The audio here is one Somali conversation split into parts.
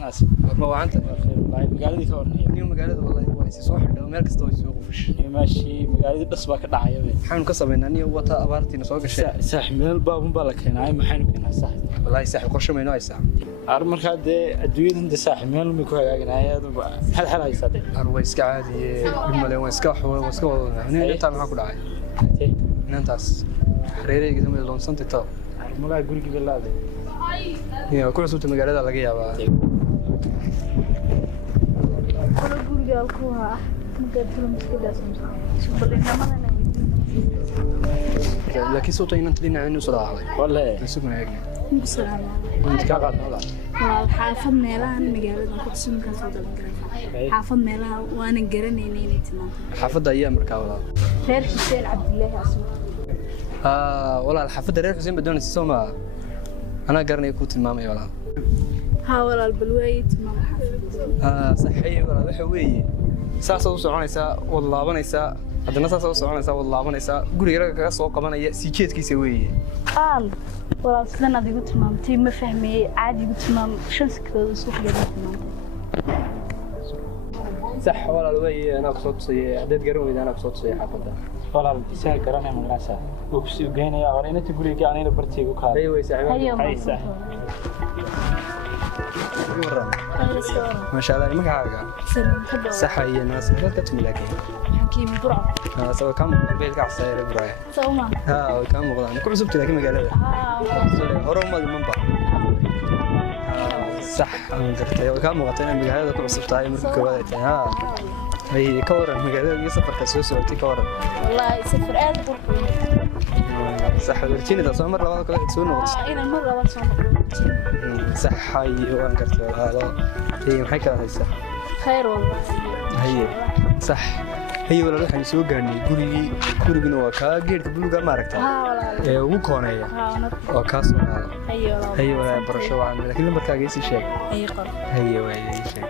ناس ما وعنت magaaladii ka hornay niyo magaalada wallahi waa soo xidho meel kasta way soo qufish maashi magaalada dhas baa ka dhacaya waxaan ka sameynaa niyo wata abaartiina soo gashay saax meel baabun baa la keenay maxaynu keenaa saax wallahi saax qorshamayno ay saax ar marka de adduunyada saax meel ma ku hagaaganaayad hal hal ay saade arway iska caadiye dhimale waa iska wada niyo inta maxaa ku dhacay inantaas reereyga dambe loonsanta taa malaha guriga bilaade niyo ku cusubta magaalada laga yaabaa guriga ku ha laakiin soo taynaan dhinaca inuu soo dhacay wallahi isaguna eegna inta ka qaadnaa xaafad meelahan magaalada ku sugan soo dalban xaafad meelaha waana garanaynay inay timaado xaafadda ayaa markaa wada reer Xuseen Cabdullaahi asoo walaal xaafadda reer Xuseen badoonay Sooma ana garanay ku tilmaamay walaal ها ولا البلوية ما محافظ صحيح ولا waxa weeye saas oo soconaysa wad laabanaysa hadana saas oo soconaysa wad laabanaysa guriga kaga soo qabanaya si jeedkiisa weeye qaal wala sidana adigu tilmaamtay ma fahmay caadi ugu tilmaam shan sekoodo suuq yada tilmaamtay صح walaal weeye ana ku soo tusay hadad garan weydaan ana ku soo tusay xaafadda walaal isaan garanay madrasa oo ku soo geynaya hore inta guriga aanayna bartiigu ka hay way saaxiibada ما شاء الله magacaaga saxay naas ka tumilaaga حكيم برعة soo kam beel ka xasay Ibrahim سوما kam muqdaan ku cusubtay laakiin magaalada hore uma manba صح aan gartay ka muuqatay in magaalada ku cusubtahay markii koowaad ay tahay ay ka waran magaalada iyo safarka soo socotay ka waran والله سفر aad u صح wartiinada soo mar labaad kale soo noqotay ina mar labaad soo noqotay صح هاي وان قرت هذا هي maxay ka haysaa خير والله هي صح هي walaal waxaan soo gaarnay gurigina waa ka geedka buluga ma aragtaa ee ugu kooneeya oo kaas هي walaal barasho waan laakiin lambarkaaga ii sheeg هي qor هي way ii sheeg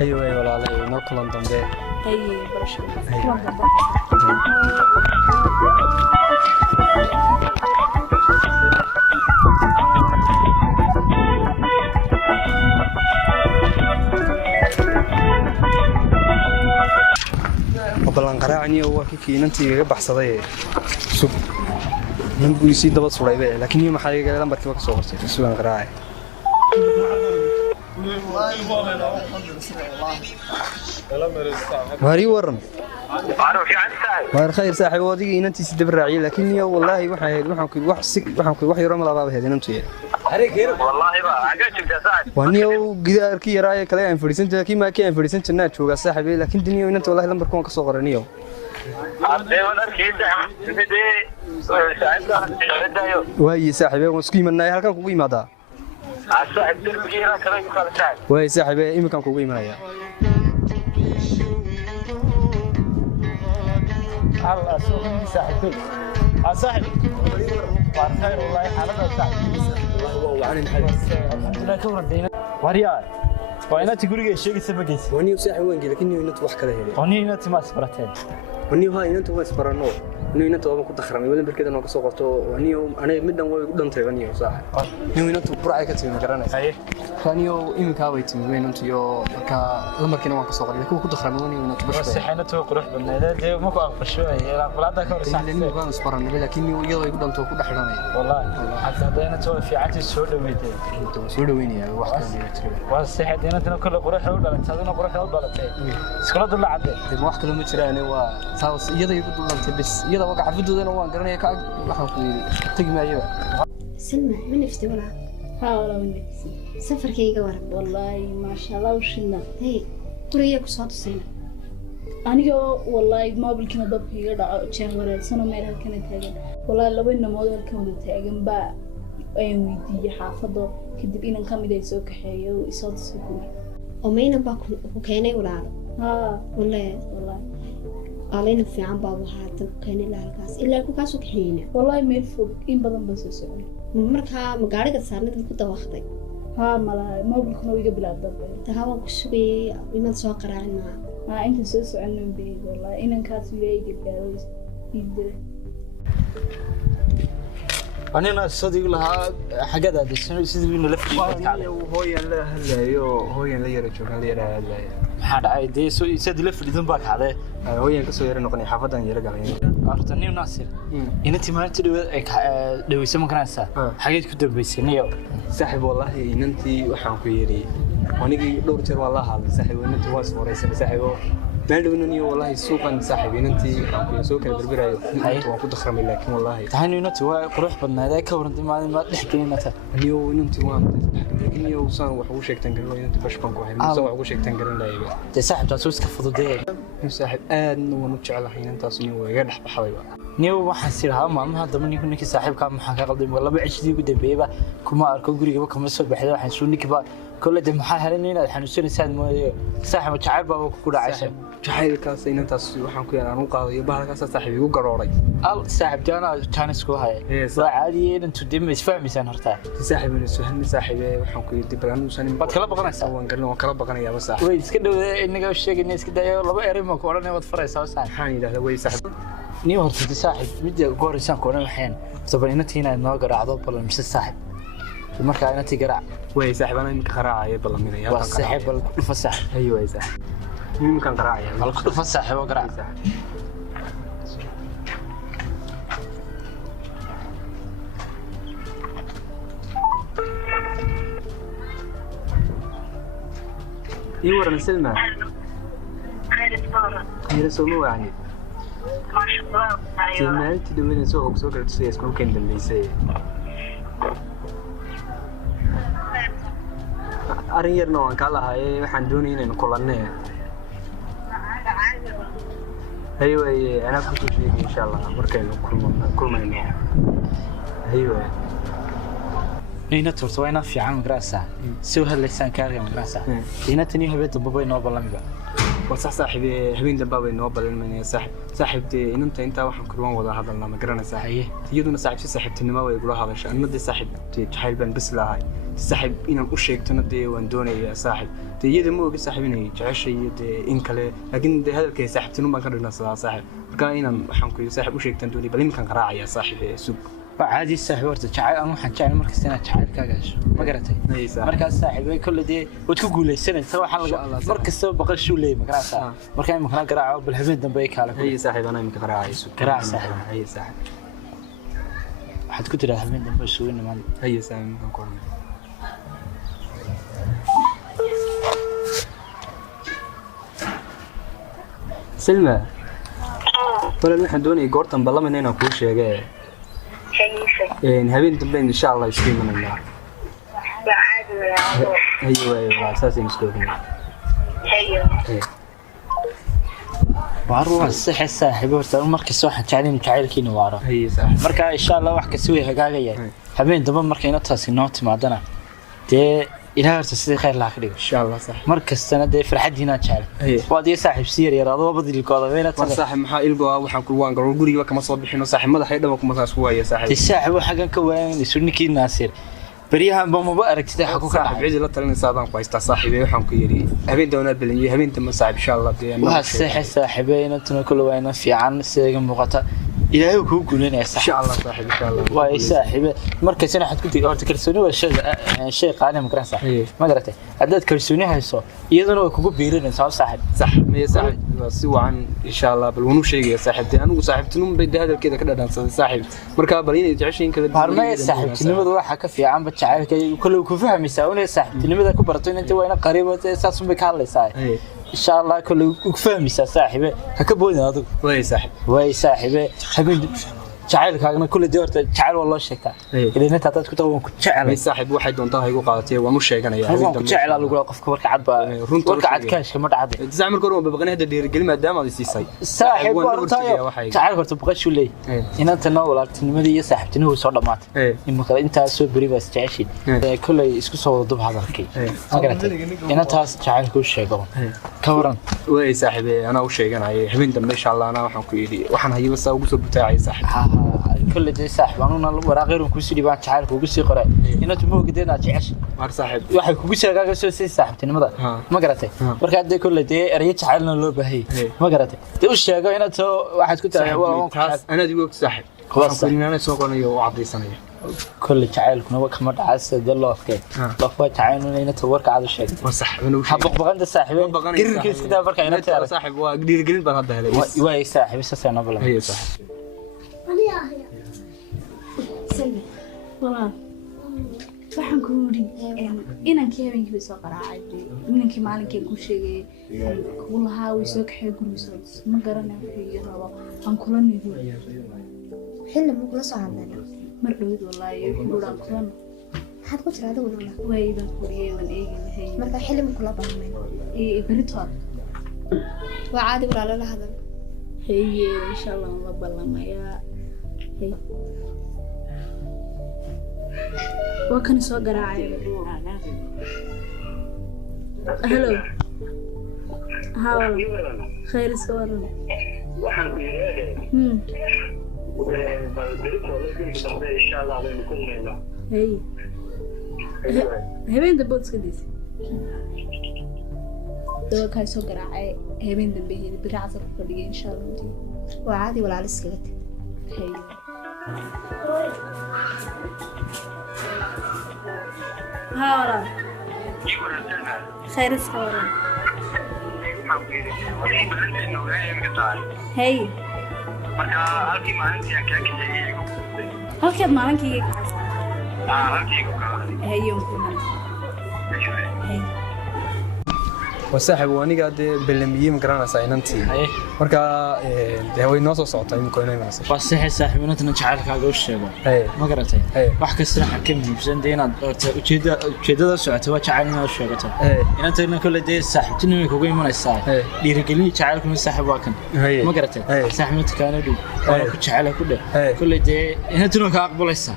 هي way walaal noo kulan dambe هي barasho balan qaraacni oo kii inantii iga baxsaday sub nin buu si daba sulayay laakiin iyo maxay iga lambarkii ka soo qortay suugan qaraacay ماري ورم عارف في عن ساعة مار خير صاحب ودي انتي سدب راعي لكن يا والله waxaan ku wax yaro ma labaaba heedin intii والله بقى عجبت يا ساعة waniyo gidaarkii yaraay kale aan fariisantaa kii ma keen fariisantaa jooga saaxiibay laakiin diniyo inta wallahi lambarkoon ka soo qoraniyo عبدي ولا كيد دي ساعة way saaxiibay waan isku imanay halkan kugu imaadaa الساعة تربية كذا يقال ساعة way saaxiibay iminkan kugu imanaya الله سوق صاحبي صاحبي خير والله حالته صاحبي وعن الحديث الحمد لله كوردينا وريال وانا تقولي شيء سبقيس waniyo saaxiib waan gelin laakiin inta wax kale helay وني انت ما سبرتين waniyo ha inta waa isbarano inta waa ku dakhramay wala barkeeda noo ka soo qorto waniyo aniga middan way u dhantay waniyo saaxiib inta burcay ka timi garanaysa haye kaniyo iminka way timi inta iyo marka lamarkiina waan ka soo qoray ku dakhramay waniyo inta بس bashbay حينته قروح بدنا ده ما كو اقفشو هي قلعده كور لاني waan isbaranay laakiin iyadoo ay ku dhanto ku dhaxdhanay والله حتى هذا تو في عتي سو دويته inta soo dhaweynaya wax kale ma jiro والصحه انت كل قروح و دلت هذا قروح و دلتay iskala dul lacade wax kale ma jiraan waa taas iyada ay ku dhantay bis iyada waxa xafidoodana waan garanay ka waxaan ku yiri tagi maayo سلمى من نفسي ولا ها ولا من نفسي سفر كي ورا والله ما شاء الله وشنا هي قرية كصوت السنة aniga wallahi moobilkina dabka iga dhaco jeen wareersano meel halkan taagan wallahi laba inamood halkan wada taagan baa ay weydiiyay xaafado kadib inan kamid ay soo kaxeeyo isoo tusay ومين باكل وكيني ولا ها ولا والله علينا في عم بابا هذا كيني لا الكاس إلا كوكاس وكحينا wallahi meel fog in badan ba soo socon مركها مقارنة صارنا كده وقتي ها malaha moobilkuna iga bilaabay تهاو كسبي وما تسوق راعنا ha inta soo soconin bay wallahi inan kaas wiilayga gaaro anina sadiq lahaa xagada sidii inuu la fadhiyo hooyan la yara joogan la yara hadlaya maxaa dhacay dee sidii la fadhiyo baa kacday hooyan ka soo yara noqonay xaafadan yara galay horta nin naasir intii maanta dhaweysan ma garanaysaa xageed ku dambaysaniyo saaxiib wallahi inantii waxaan ku yiri wanigi dhowr jeer waa la hadlay saaxiib inantii waa isfooraysan saaxiib maadownan iyo wallahi suuqan saaxiib inantii waxaan soo kala berberayo waan ku dakhramay laakiin wallahi tahan inantii waa qurux badnayd ay ka warantay maalin ma dhex gelinata iyo inantii waan laakiin iyo saan wax ugu sheegtan garan inantii bashban ku hayay soo wax ugu sheegtan garan laayay de saaxiibtaas iska fududee saaxiib aadna waan u jecelahay inantaas inuu iga dhex baxday niyo waxaan siraha maalmaha dambe ninkii saaxiibka maxaa ka qalday laba cidii ugu dambeeyba kuma arko guriga kama soo baxday waxaan soo nikiba كل ده محل هلنا الحنوسين ساد ما صاحب تعب أو كل عشان جحيل كاس إن أنت وحنا كنا نقول يبغى كاس صاحب يقول قراري صاحب جانا كان سكوا هاي عادي أنتوا دم يسفهم يسان هرتا صاحب من السهل صاحب وحنا كنا دبران وسنين بتكلم بقنا سوا وانقلنا وكلام بقنا يا بس صاحب ويس كده إنك وش شيء الناس كده يلا بقى ريما كورنا وتفرج سوا صاحب حاني ده وين صاحب نيو هرتا صاحب بدي أقول إنسان كورنا الحين طبعا هنا ناقر عضب ولا مش صاحب marka ana tigarac way saaxiibana imka qaraacay balaminaya waa saaxiib bal ku fasax ayo way saaxiib imka qaraacay bal ku fasax oo qarac waran Selma khayr soo yani ما شاء الله ايوه سمعت دوين soo galtay isku keen dambeysay arin yarna waan ka lahaayay waxaan doonay inaan kulanay aywa ana ku soo sheegay insha Allah markaynu kulmayno aywa nina turto wayna fiican magrasa soo hadlaysan kaaga magrasa ina tani habeen dambe bay noo balamiba wasax saaxibi habeen dambe bay noo balamiya saaxiibtay inta waxaan kulmaan wada hadalna ma garanaysaa iyaduna saaxiibtinimo way gula hadashay anadii saaxiibtay jahayl baan bas lahaay صاحب إن أشيكتنا ده واندوني يا صاحب تيجي ده مو صاحبيني تعيشي ده إن كله لكن ده هذا الكيس صاحب تنو ما كان لنا صاحب كان إن حنكو صاحب أشيكتنا دوني بل يمكن قراعي يا صاحب سوق عادي الصاحب ورد تعال أنا حنجعل مركز سنة تعال كاجاش ما قرأتي مركز صاحب كل ده وتقول لي سنة سوا حلقة مركز سوا بقى شو ليه ما قرأت مركز ممكن قراعة بالهبين دم بيك على هي صاحب أنا يمكن قراعي سوق قراعة صاحب هي صاحب حد كنت له هبين دم بس وين ما هي صاحب ممكن كون سلمى ولا نحن دوني قرطن بالله من هنا كل شيء جاي يعني هبين تبين إن شاء الله يسكين من الله أيوة أساسي مسكوتني أيوة وعروة الصحة الساحب ورتا مركز واحد تعليم تعيلكين وعرا هي صح مركز إن شاء الله واحد كسويها قاعية هبين دبل مركز نطاسي نوت معدنا تي إلى هرتسي خير الآخرين إن شاء الله صح مركز سنة ده فرحت هنا تشعل وادي صاحب سير يا راضي وبدي القاضي صاحب محايل بقى وحنا كل وان قالوا قولي كما صبحنا صاحب ما حيدا وكما تسوى يا صاحب الساحب حاجة كوين يسونك الناصر بريها بما بقرك تحكوا صاحب عيد لا ترى صادم كويس صاحبي وحنا كيري هبين دونا بلني هبين تم صاحب إن شاء الله وهالصحة صاحبين أنتنا كل وين في عن سيجن مقطع إلهي وكو كلنا يا صاحب إن شاء الله صاحب إن شاء الله واي صاحب مركز أنا حتكون تقدر كرسوني ولا شيء قاعد مكان صاحب ما درته عدد كرسوني هيسو يظنوا كوكو بيرين صاحب صح ما صاحب سوى عن إن شاء الله بالونو شيء يا صاحب أنا وصاحبتنم بدي هذا كذا صاحب مركب بريني تعيشين كذا هرمي صاحب تنمد واحد كفي عم بتشعر كله كفهم يساوون صاحب تنمد كبرتين أنت وين قريبة أساس بكارل صاحب إن شاء الله كله كفهم يسا صاحبه هكبوني هذا واي صاحبه حبيب جعل كأنه كل دورت جعل والله شكا إذا أنت تعطيك تقول جعل صاحب واحد دونته هيقول قاتي ومش شيء أنا يعني جعل على قول قف كورك عد كورك عد كاش كم عد تزعم الكروم ببغني هذا دير كلمة دام هذا سيساي صاحب ورطايا جعل كورت بقى شو ليه هنا تناول التنمية صاحب تنو صار مات إما أنت سو بريبة تعيشين كله يسكت صور ضب هذا الكي ما قلت هنا تاس جعل كل شيء قبل كورن واي صاحبي أنا وش شيء أنا هبين دم إن شاء الله أنا وحنا كيدي وحنا هي بس أوجس بتاعي صاحب كل ده صاحب أنا وراء غيرهم كوسي بان تعال كوسي قرأ هنا تمو قدرنا تعيش مار صاحب واحد كوسي رجع كوسي صاحب تنمذا ما قرأته مركز ده كل ده ريت تعالنا لو بهي ما قرأته ده وش هنا تو واحد كنت أنا دي وقت صاحب خلاص أنا سوق أنا وعبدي سنة كل جعلكنا وكما دعس دلوفك لفوا جعلنا إنه تورك على الشيء صح أنا وش حبق بغند الساحبين قرر كيس كده بركة هنا أنت صاحب وقدير قليل بنهضها لي واي ساحب بس سنة بلا هي صح سلمي والله waxaan ku yiri inankii habeenkii bay soo qaraacay inankii maalinkii ku sheegay kuulaha way soo kaxay gurigiisa ma garanayo wixii rabo aan kula nido xilli ma kula soo hadlayna mar dhawid wallahi guraan kulan maxaad ku tiraada walaal way idan kuriyay wan eegay marka xilli ma kula baahnay بريتها وعادي ولا لا هذا هي إن شاء الله الله بالله يا هي وكان سو قراعي هلو هاو خير سوالنا waxaan ku yiraahdaa إن شاء الله بنكون هنا. هي هبين دبوتس كديس دوا كان سو قراعي هبين دبيه برعصر فدي إن شاء الله انتي وعادي ولا لسكت هي هاورا خير سوالنا هي halkii maalintii aan kaa kaxeeyay halkeed maalinkii halkii ku kaa hayo hay وصاحب وانيقا دي بلميين مقرانا ساينانتي marka de way noo soo socotay imiko inay maasay wasax saaxiibinadna jacaylkaaga u sheego ma garatay wax kasta ka muhiimsan inaad ujeedada socoto waa jacayl inaad sheegato inta kale de saaxiibtinimo kugu imanaysaa dhiirigelin jacaylku saaxiib waa kan ma garatay saaxiibinta kaana dhow ku jacayl ku dhe kale de inta ka aqbalaysa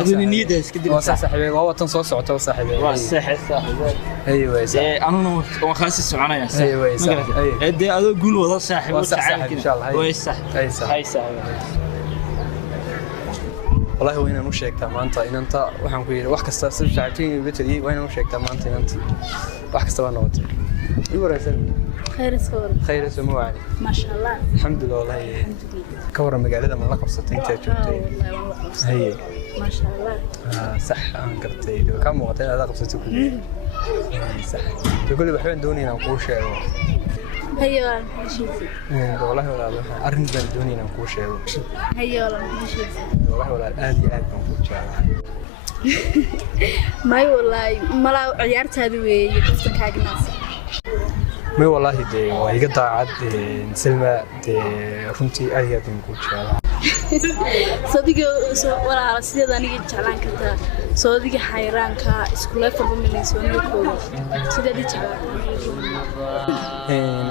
aduna niyada iska dib waa saaxiibay waa watan soo socoto saaxiibay waa saaxiibay ايوه انا وخاص السعوديه ايوه دي ادو قول ودا صاحب ان شاء الله way sax hay sax والله وين انا sheegtaa maanta inanta waxaan ku yiri wax kasta si saaxiibtiin uga taliyay wayna u sheegtaa maanta inanta wax kasta waa noqotay i waraysan خير اسمه وعلي ما شاء الله الحمد لله والله كورة مقالة ما لقب ستين تاجوتي هي ما شاء الله صح أنا قرتي كم وقت أنا لقب ستين كله صح تقولي بحبين دوني أنا مكوشة هي والله ولا أرن بين دوني أنا مكوشة هي والله ولا آدي مكوشة ما والله ما لا عيارت هذه ويكفتن كاجناس ما والله دي ويقطع عاد سلمى دي رنتي أريد من كل شيء صديقي ولا سيدا نيجي جعلان كذا صديقي حيران كا إسكولة فربنا من يسوون يكون سيدا دي جعلان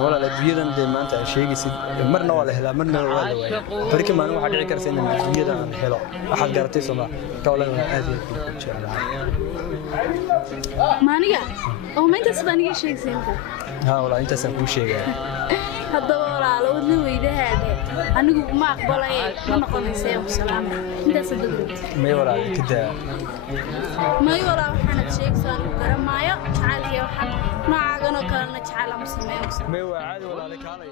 ولا الأدوية ده ما أنت شيء يصير مرنا ولا هلا مرنا ولا ويا فريق ما أنا واحد يعكر سين الأدوية ده عن هلا أحد قرتي سما كولا هذه كل شيء ما نيجا أو ما أنت سيدا نيجي شيء سينك ها ولا أنت سنقول شيء هذا ولا لو اللي ويده هذا أنا ما أقبله ما نقول نسيم سلام أنت صدقت ما ولا كده ما ولا وحنا شيء صار كرم مايا تعالي وحنا ما عجنو كلنا تعالى مسلمين ما هو عادي ولا لك علي